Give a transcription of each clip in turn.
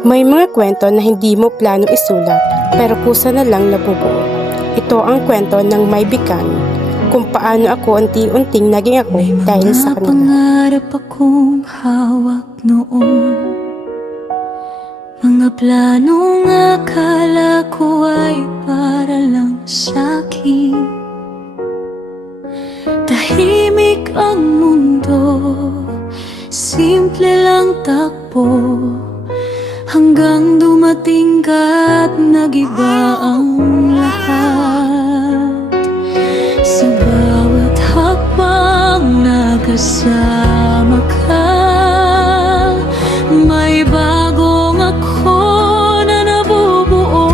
May mga kwento na hindi mo plano isulat, pero kusa na lang nabubuo. Ito ang kwento ng may bikan, kung paano ako unti-unting naging ako dahil sa kanila. May mga pangarap akong hawak noon, mga planong akala ko ay para lang sa'kin. Tahimik ang mundo, simple lang takbo, hanggang dumating ka at nag-iba ang lahat. Sa bawat hakbang nakasama ka, may bagong ako na nabubuo.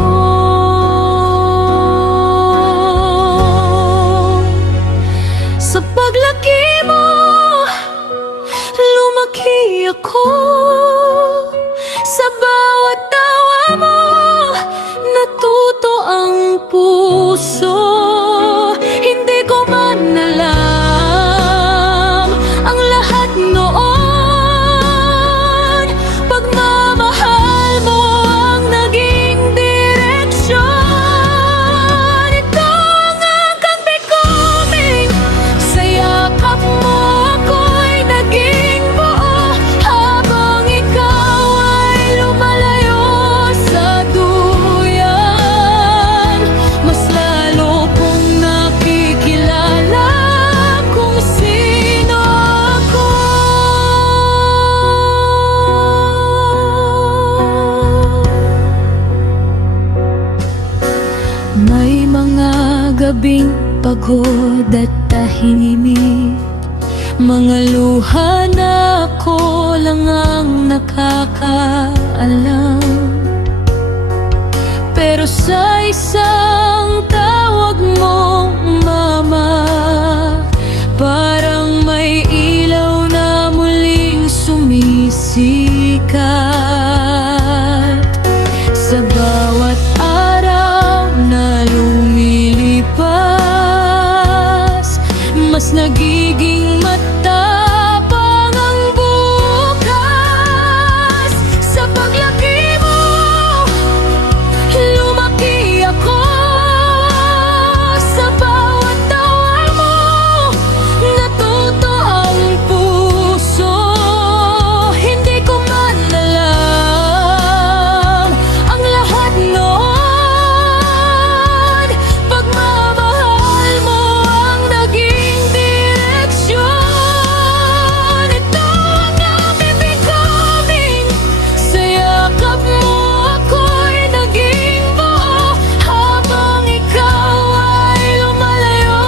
Sa paglaki mo, lumaki ako. Sa bawat tawa mo, natuto ang puso. Hindi ko man alam ang lahat noon. Pagmamahal mo ang naging direksyon. Ito ang aking becoming. Sa yakap mo ako'y naging buo, habang ikaw ay lumalayo sa duyan. Mas lalo kong nakikilala kung sino ako. May mga gabing pagod at tahimik, mga luha na ako lang ang nakakaalam. Pero sa isang tawag mo, mama, parang may ilaw na muling sumisikat. Sa bawat araw na lumilipas, mas nagiging matapang ang bukas. Sa paglaki mo, lumaki ako. Sa bawat tawa mo, natuto ang puso. Hindi ko man alam ang lahat noon. Pagmamahal mo ang naging direksyon. Ito ang aking becoming. Sa yakap mo ako'y naging buo, habang ikaw ay lumalayo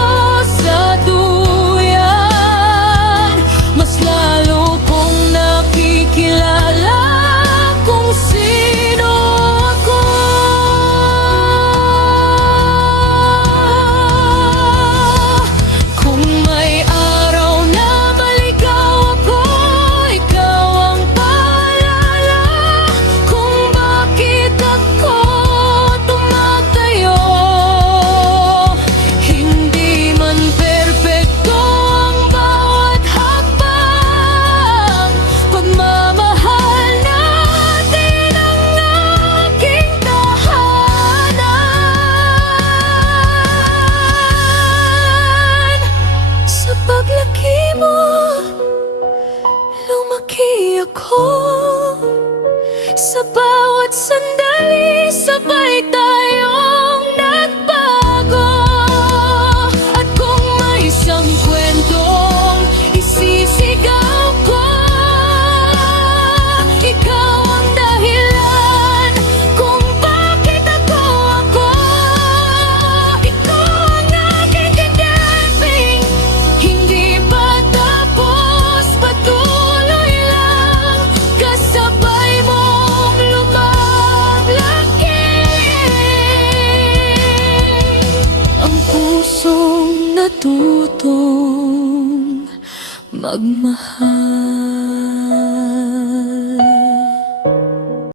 sa duyan. Mas lalo kong nakikilala kung sino ako. Kung may araw na maligaw ako, ikaw ang paalala kung bakit ako tumatayo. Hindi man perpekto ang bawat hakbang, pagmamahal natin ang aking tahanan. Sa paglaki mo, lumaki ako. Sa bawat sandali, sabay tayong nagbago. At kung may isang kwentong isisigaw ko, ikaw ang dahilan kung bakit ako ako. Ikaw ang aking kidnapping, hindi pa tapos, patuloy lang. Kasabay mong lumablaki ang pusong natutong magmahal.